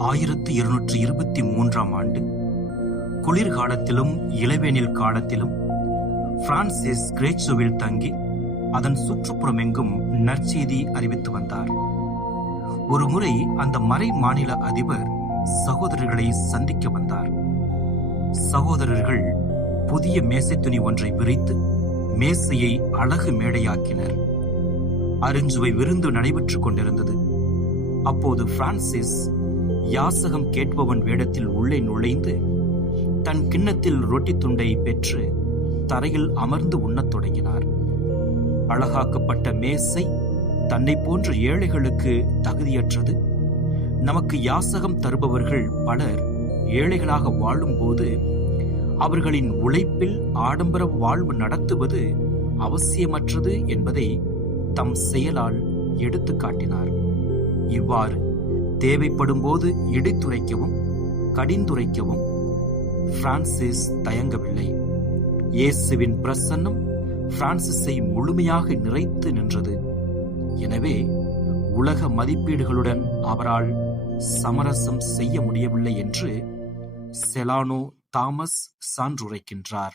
1223ஆம் ஆண்டு குளிர்காலத்திலும் இளவேனில் காலத்திலும் பிரான்சிஸ் கிரேச்சோவில் தங்கி அதன் சுற்றுப்புறமெங்கும் நற்செய்தி அறிவித்து வந்தார். ஒரு முறை அந்த மறை மாநில அதிபர் சகோதரர்களை சந்திக்க வந்தார். சகோதரர்கள் புதிய மேசை துணி ஒன்றை விரித்து மேசையை அழகு மேடையாக்கினர். அருஞ்சுவை விருந்து நடைபெற்றுக் கொண்டிருந்தது. அப்போது பிரான்சிஸ் யாசகம் கேட்பவன் வேடத்தில் உள்ளே நுழைந்து தன் கிண்ணத்தில் ரொட்டி துண்டை பெற்று தரையில் அமர்ந்து உண்ணத் தொடங்கினார். அழகாக்கப்பட்ட மேசை தன்னை போன்ற ஏழைகளுக்கு தகுதியற்றது. நமக்கு யாசகம் தருபவர்கள் பலர் ஏழைகளாக வாழும்போது அவர்களின் உழைப்பில் ஆடம்பர வாழ்வு நடத்துவது அவசியமற்றது என்பதை தம் செயலால் எடுத்து காட்டினார். இவ்வாறு தேவைப்படும் போது இடித்துரைக்கவும் கடிந்துரைக்கவும் பிரான்சிஸ் தயங்கவில்லை. இயேசுவின் பிரசன்னம் பிரான்சிஸை முழுமையாக நிறைத்து நின்றது. எனவே உலக மதிப்பீடுகளுடன் அவரால் சமரசம் செய்ய முடியவில்லை என்று செலானோ தாமஸ் சான்றுரைக்கின்றார்.